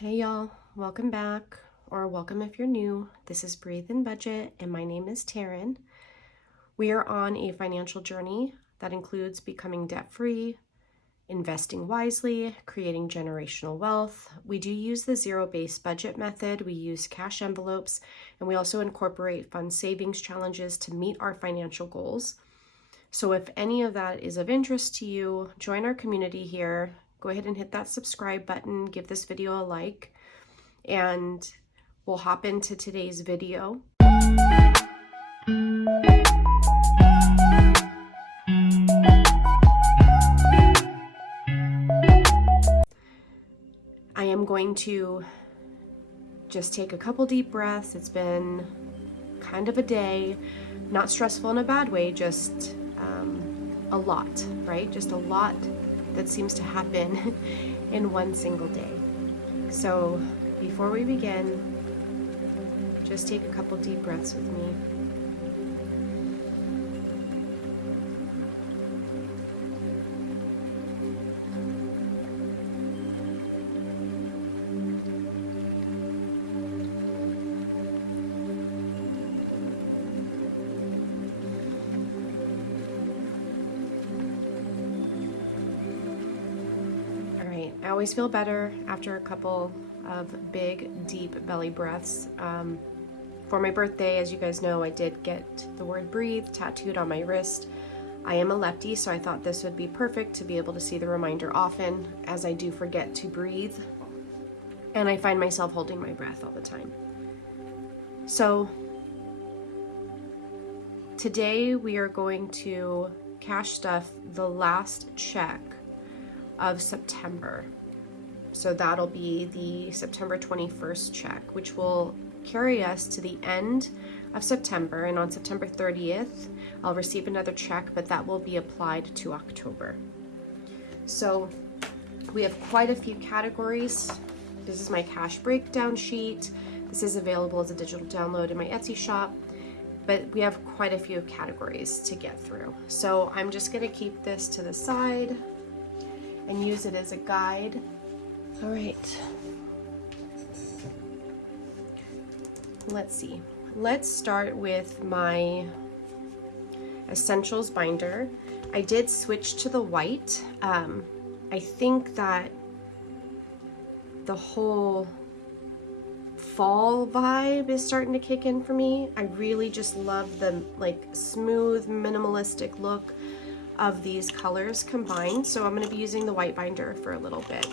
Hey y'all, welcome back, or welcome if you're new. This is Breathe and Budget, and my name is Taryn. We are on a financial journey that includes becoming debt-free, investing wisely, creating generational wealth. We do use the zero-based budget method. We use cash envelopes, and we also incorporate fund savings challenges to meet our financial goals. So if any of that is of interest to you, join our community here. Go ahead and hit that subscribe button, give this video a like, and we'll hop into today's video. I am going to just take a couple deep breaths. It's been kind of a day, not stressful in a bad way, just a lot, right? Just a lot that seems to happen in one single day. So before we begin, just take a couple deep breaths with me. I always feel better after a couple of big, deep belly breaths. For my birthday, as you guys know, I did get the word breathe tattooed on my wrist. I am a lefty, so I thought this would be perfect to be able to see the reminder often, as I do forget to breathe. And I find myself holding my breath all the time. So today we are going to cash stuff the last check of September. So that'll be the September 21st check, which will carry us to the end of September. And on September 30th, I'll receive another check, but that will be applied to October. So we have quite a few categories. This is my cash breakdown sheet. This is available as a digital download in my Etsy shop, but we have quite a few categories to get through. So I'm just gonna keep this to the side and use it as a guide. All right. Let's see. Let's start with my essentials binder. I did switch to the white. I think that the whole fall vibe is starting to kick in for me. I really just love the like smooth, minimalistic look of these colors combined. So I'm going to be using the white binder for a little bit.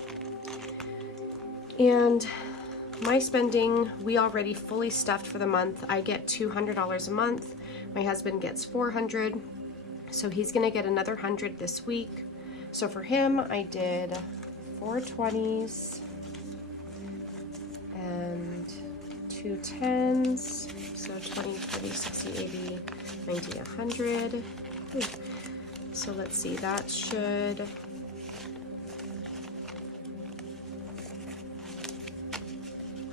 And my spending, we already fully stuffed for the month. I get $200 a month. My husband gets $400. So he's going to get another $100 this week. So for him, I did 4 20s and 2 10s. So 20, 30, 60, 80, 90, 100. Ooh. So let's see, that should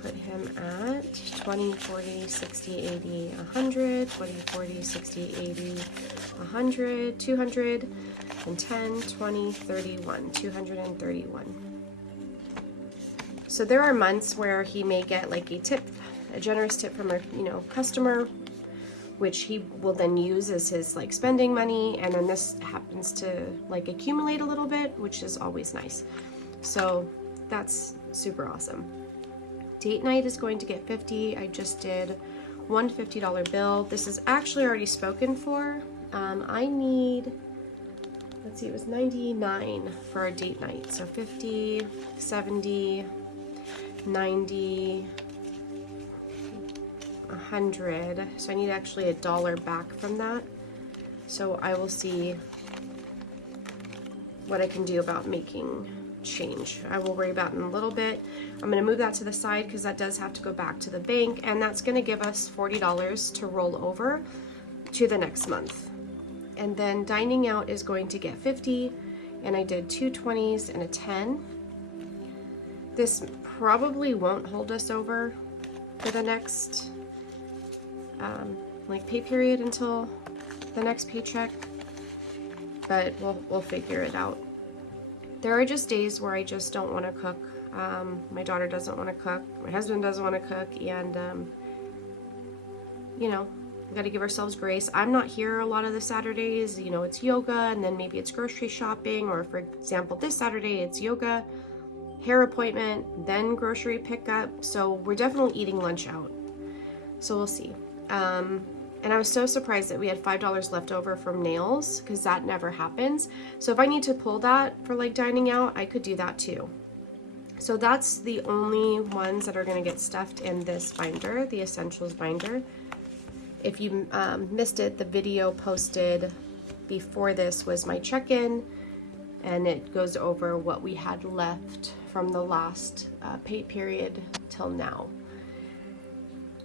put him at 20, 40, 60, 80, 100, 20, 40, 60, 80, 100, 200, and 10, 20, 31, 231. So there are months where he may get like a tip, a generous tip from a customer, which he will then use as his like spending money, and then this happens to like accumulate a little bit, which is always nice. So that's super awesome. Date night is going to get 50. I just did one $50 bill. This is actually already spoken for. I need, let's see, it was 99 for our date night. So 50, 70, 90, 100. So I need actually $1 back from that. So I will see what I can do about making change. I will worry about it in a little bit. I'm going to move that to the side because that does have to go back to the bank, and that's going to give us $40 to roll over to the next month. And then dining out is going to get 50, and I did 2 20s and a 10. This probably won't hold us over for the next like pay period until the next paycheck, but we'll figure it out. There are just days where I just don't want to cook. My daughter doesn't want to cook. My husband doesn't want to cook. And, you know, we got to give ourselves grace. I'm not here a lot of the Saturdays. You know, it's yoga, and then maybe it's grocery shopping, or for example, this Saturday it's yoga, hair appointment, then grocery pickup. So we're definitely eating lunch out. So we'll see. And I was so surprised that we had $5 left over from nails, because that never happens. So if I need to pull that for like dining out, I could do that too. So that's the only ones that are going to get stuffed in this binder, the Essentials binder. If you missed it, the video posted before this was my check-in, and it goes over what we had left from the last pay period till now.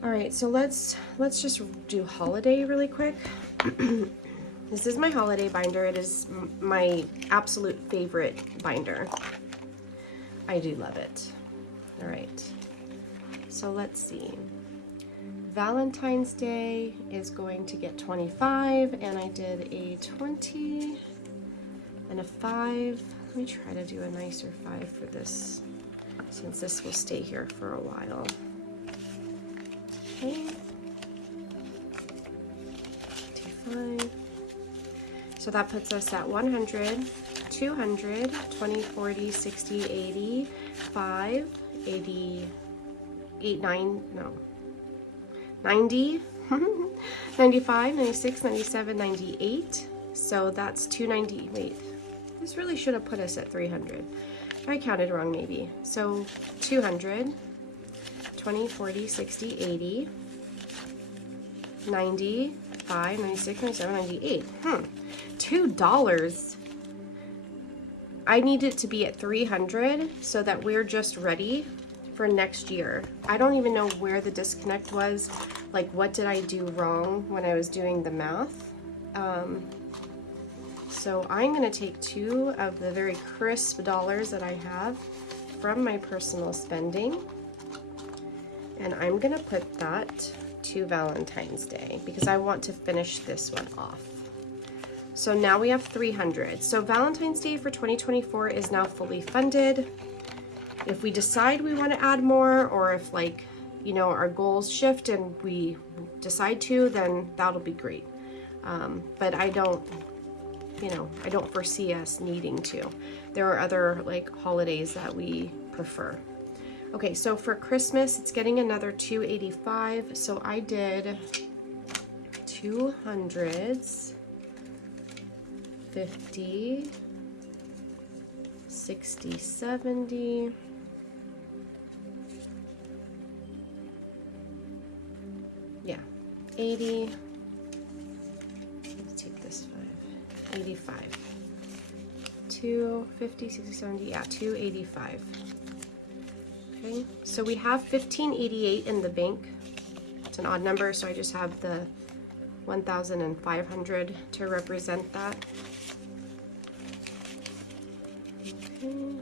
All right, so let's just do holiday really quick. This is my holiday binder. It is my absolute favorite binder. I do love it. All right, so let's see. Valentine's Day is going to get 25, and I did a 20 and a 5. Let me try to do a nicer 5 for this, since this will stay here for a while. Okay. 25. So that puts us at 100, 200, 20, 40, 60, 80, 5, 80, 8, 9, no. 90, 95, 96, 97, 98. So that's 290. Wait, this really should have put us at 300. I counted wrong maybe. So 200, 20, 40, 60, 80, 95, 96, 97, 98. $2. I need it to be at 300 so that we're just ready for next year. I don't even know where the disconnect was. Like, what did I do wrong when I was doing the math? So I'm going to take 2 of the very crisp dollars that I have from my personal spending, and I'm going to put that to Valentine's Day because I want to finish this one off. So now we have 300. So Valentine's Day for 2024 is now fully funded. If we decide we want to add more, or if, like, you know, our goals shift and we decide to, then that'll be great. But I don't, you know, I don't foresee us needing to. There are other like holidays that we prefer. Okay, so for Christmas, it's getting another 285. So I did 200s, 50, 60, 70. Yeah, 80. Let's take this 5. 85. 250, 60, 70. Yeah, 285. Okay, so we have 1588 in the bank. It's an odd number, so I just have the 1,500 to represent that. Okay.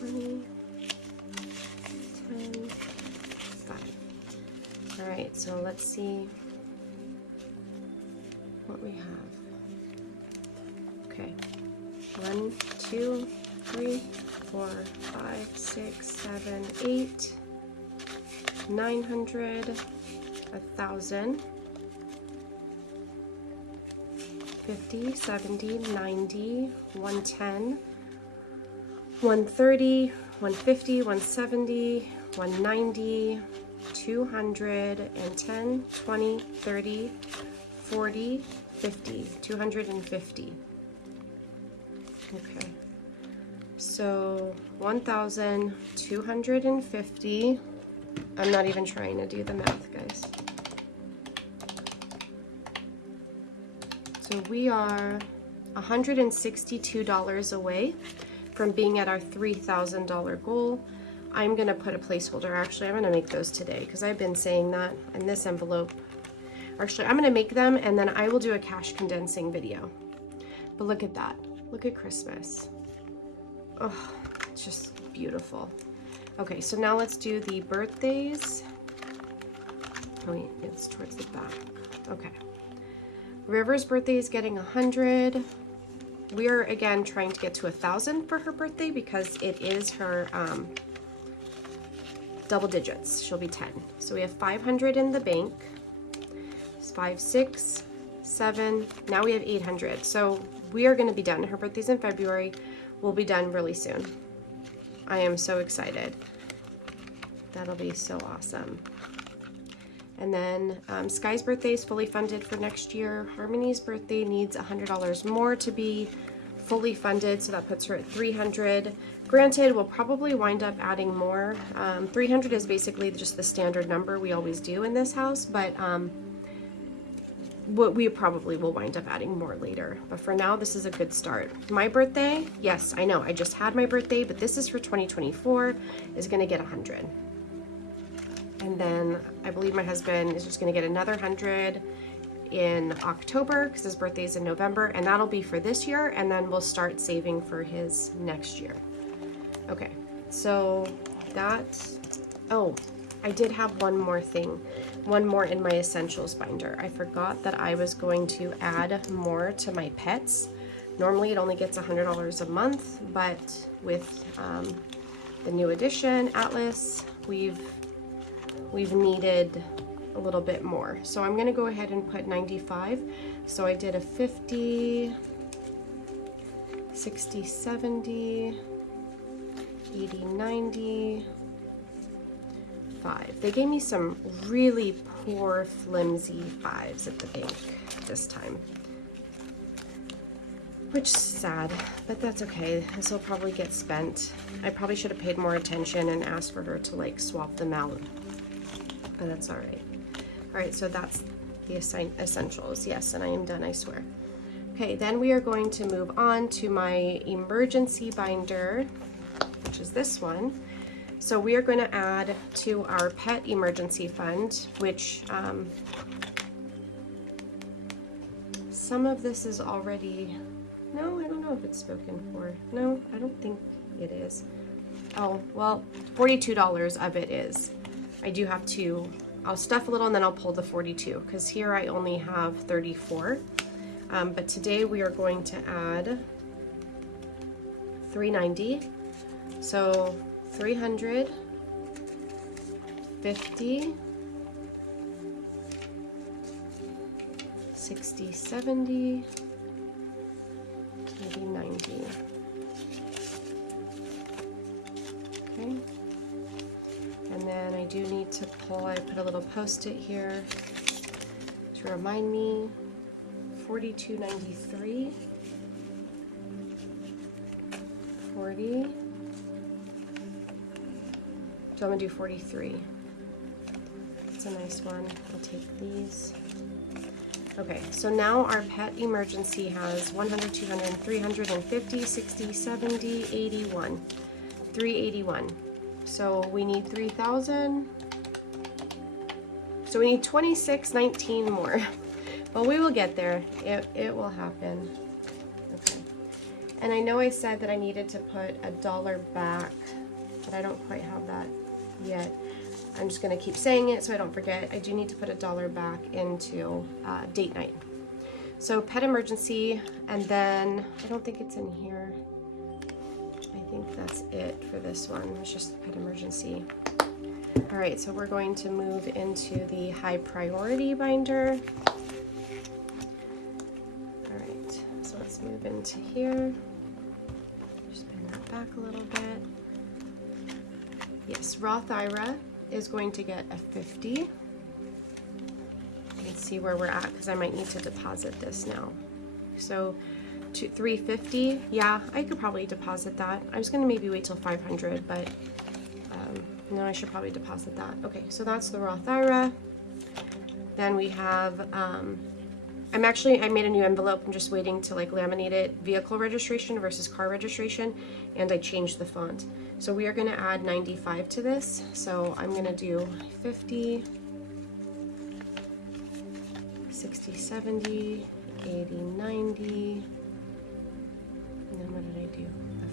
20, 10, 5. All right, so let's see what we have. Okay, 1, 2, 3, 4, 5, 6, 7, 8, 900, 1,000, 50, 70, 90, 110, 130, 150, 170, 190, 210, 20, 30, 40, 50, 250. Okay, so 1,250. I'm not even trying to do the math, guys. So we are $162 away from being at our $3,000 goal. I'm gonna put a placeholder. Actually, I'm gonna make those today because I've been saying that in this envelope. Actually, I'm gonna make them and then I will do a cash condensing video. But look at that. Look at Christmas. Oh, it's just beautiful. Okay, so now let's do the birthdays. Oh wait, it's towards the back. Okay. River's birthday is getting 100. We are again trying to get to 1,000 for her birthday because it is her double digits. She'll be 10. So we have 500 in the bank. It's 5, 6, 7. Now we have 800. So we are going to be done. Her birthday's in February. We'll be done really soon. I am so excited. That'll be so awesome. And then Sky's birthday is fully funded for next year. Harmony's birthday needs $100 more to be fully funded, so that puts her at 300. Granted, we'll probably wind up adding more. 300 is basically just the standard number we always do in this house, but we probably will wind up adding more later. But for now, this is a good start. My birthday, yes, I know, I just had my birthday, but this is for 2024, is gonna get 100. And then I believe my husband is just gonna get another 100 in October because his birthday is in November, and that'll be for this year, and then we'll start saving for his next year. Okay, so that's, oh, I did have one more thing, one more in my essentials binder. I forgot that I was going to add more to my pets. Normally it only gets $100 a month, but with the new edition, Atlas, we've needed a little bit more. So I'm gonna go ahead and put 95. So I did a 50, 60, 70, 80, 90, 5. They gave me some really poor flimsy 5s at the bank this time, which is sad, but that's okay. This will probably get spent. I probably should have paid more attention and asked for her to like swap them out, but that's all right. All right, so that's the essentials. Yes, and I am done, I swear. Okay, then we are going to move on to my emergency binder, which is this one. So we are going to add to our pet emergency fund, which some of this is already, no, I don't know if it's spoken for. No, I don't think it is. Oh, well, $42 of it is. I do have to, I'll stuff a little and then I'll pull the 42 because here I only have 34. But today we are going to add 390. So 300, 50, 60, 70, 80, 90. Okay. And then I do need to pull, I put a little post-it here to remind me, 42.93, 40. So I'm gonna do 43. It's a nice one. I'll take these. Okay, so now our pet emergency has 100, 200, 350, 60, 70, 81. 381. So we need 3,000. So we need 26.19 more. But we will get there. It will happen. Okay. And I know I said that I needed to put $1 back, but I don't quite have that yet. I'm just gonna keep saying it so I don't forget. I do need to put $1 back into date night. So pet emergency, and then I don't think it's in here. I think that's it for this one. It's just pet emergency. All right, so we're going to move into the high priority binder. All right, so let's move into here. Just bring that back a little bit. Yes, Roth IRA is going to get a 50. Let's see where we're at because I might need to deposit this now. So 350, yeah, I could probably deposit that. I was gonna maybe wait till 500, but no, I should probably deposit that. Okay, so that's the Roth IRA. Then we have, I made a new envelope. I'm just waiting to like laminate it, vehicle registration versus car registration, and I changed the font. So we are gonna add 95 to this. So I'm gonna do 50, 60, 70, 80, 90, and then what did I do? A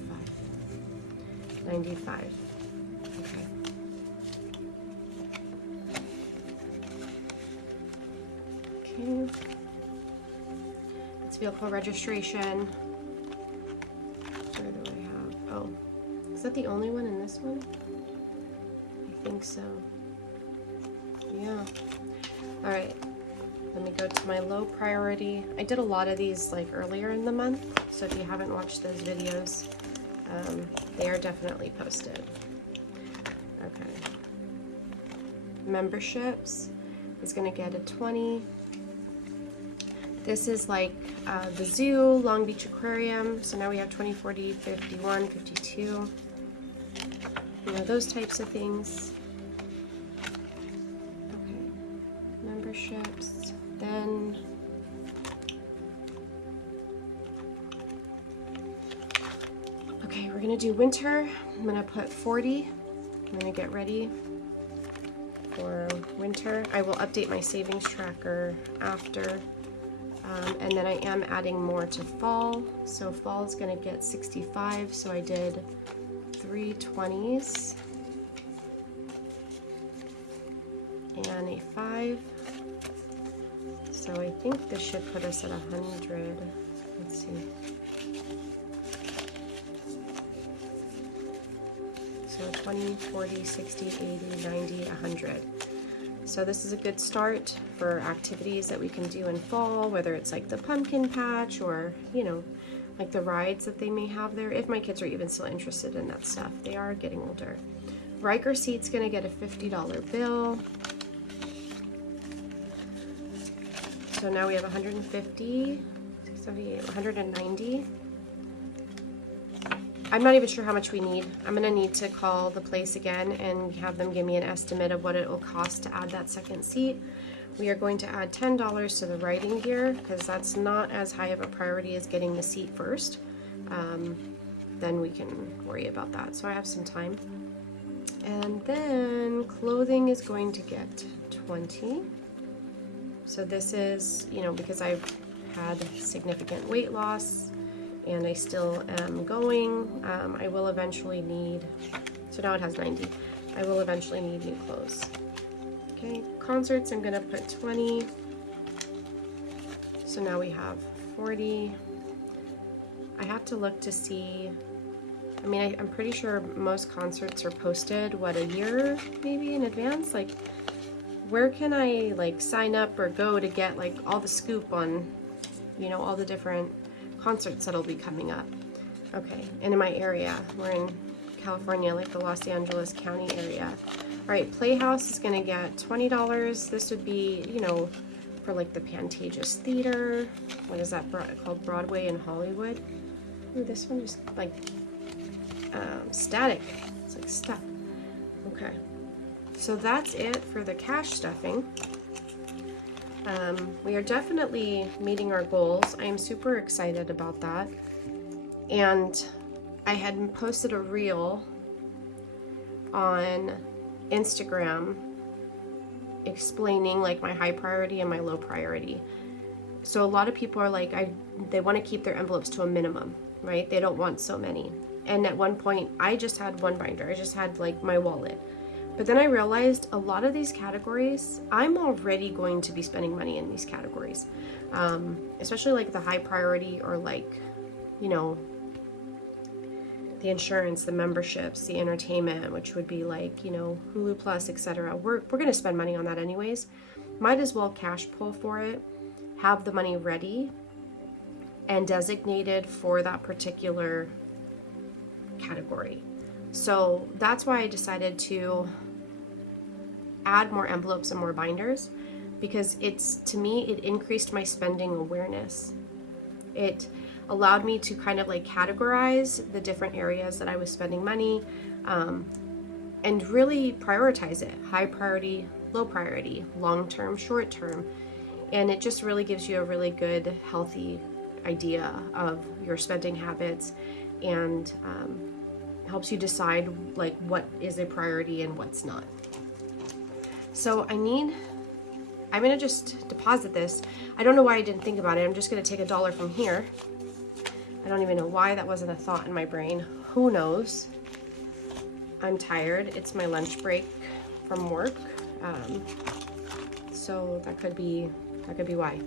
5. 95. Okay. Okay. It's vehicle registration. the only one in this one? I think so. Yeah. All right. Let me go to my low priority. I did a lot of these like earlier in the month, so if you haven't watched those videos, they are definitely posted. Okay. Memberships is going to get a 20. This is like the zoo, Long Beach Aquarium. So now we have 20, 40, 51, 52. You know, those types of things. Okay. Memberships. Then okay, we're gonna do winter. I'm gonna put 40. I'm gonna get ready for winter. I will update my savings tracker after, and then I am adding more to fall. So fall is gonna get 65. So I did 3 20s and a 5. So I think this should put us at 100. Let's see. So 20, 40, 60, 80, 90, 100. So this is a good start for activities that we can do in fall, whether it's like the pumpkin patch or, you know, like the rides that they may have there, if my kids are even still interested in that stuff. They are getting older. Riker Seat's gonna get a $50 bill. So now we have 150, 78, 190. I'm not even sure how much we need. I'm gonna need to call the place again and have them give me an estimate of what it will cost to add that second seat. We are going to add $10 to the riding gear because that's not as high of a priority as getting the seat first. Then we can worry about that. So I have some time. And then clothing is going to get 20. So this is, you know, because I've had significant weight loss and I still am going, I will eventually need, so now it has 90. I will eventually need new clothes. Okay, concerts, I'm gonna put 20. So now we have 40. I have to look to see, I mean, I'm pretty sure most concerts are posted, what, a year maybe in advance? Like, where can I like sign up or go to get like all the scoop on, you know, all the different concerts that'll be coming up? Okay, and in my area, we're in California, like the Los Angeles County area. All right, Playhouse is gonna get $20. This would be, you know, for like the Pantages Theater. What is that called? Broadway in Hollywood. Ooh, this one just like static. It's like stuff. Okay. So that's it for the cash stuffing. We are definitely meeting our goals. I am super excited about that. And I had posted a reel on Instagram explaining like my high priority and my low priority. So a lot of people are like, they want to keep their envelopes to a minimum, right? They don't want so many. And at one point, I just had one binder. I just had like my wallet. But then I realized a lot of these categories, I'm already going to be spending money in these categories. Especially like the high priority or like, you know, the insurance, the memberships, the entertainment, which would be like, you know, Hulu Plus, etc. We're going to spend money on that anyways. Might as well cash pull for it, have the money ready and designated for that particular category. So that's why I decided to add more envelopes and more binders, because it's, to me, it increased my spending awareness. It allowed me to kind of like categorize the different areas that I was spending money, and really prioritize it. High priority, low priority, long-term, short-term. And it just really gives you a really good, healthy idea of your spending habits, and helps you decide like what is a priority and what's not. So I'm gonna just deposit this. I don't know why I didn't think about it. I'm just gonna take $1 from here. I don't even know why that wasn't a thought in my brain. Who knows? I'm tired. It's my lunch break from work. So that could be why.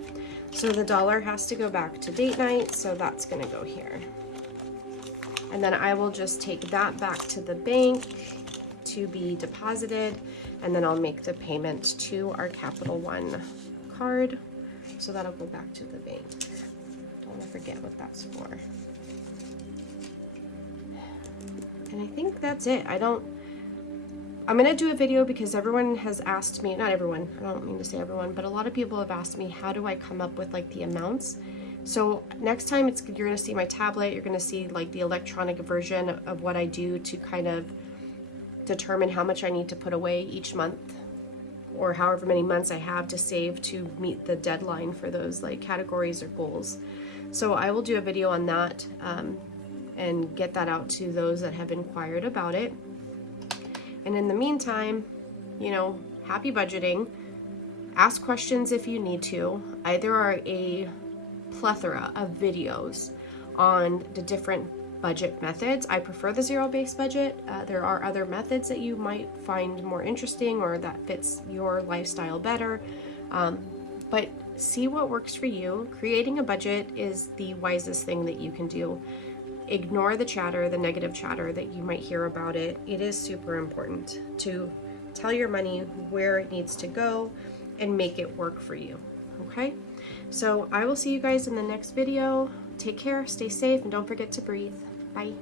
So the $1 has to go back to date night, so that's gonna go here. and then I will just take that back to the bank to be deposited, and then I'll make the payment to our Capital One card. So that'll go back to the bank. Don't want to forget what that's for. And I think that's it. I'm gonna do a video because everyone has asked me, not everyone, I don't mean to say everyone, but a lot of people have asked me, how do I come up with like the amounts? So next time you're gonna see my tablet, you're gonna see like the electronic version of what I do to kind of determine how much I need to put away each month, or however many months I have to save to meet the deadline for those like categories or goals. So I will do a video on that and get that out to those that have inquired about it. And in the meantime, you know, happy budgeting. Ask questions if you need to. There are a plethora of videos on the different budget methods. I prefer the zero-based budget. There are other methods that you might find more interesting or that fits your lifestyle better. But see what works for you. Creating a budget is the wisest thing that you can do. Ignore the chatter, the negative chatter that you might hear about it. It is super important to tell your money where it needs to go and make it work for you, okay? So I will see you guys in the next video. Take care, stay safe, and don't forget to breathe. Bye.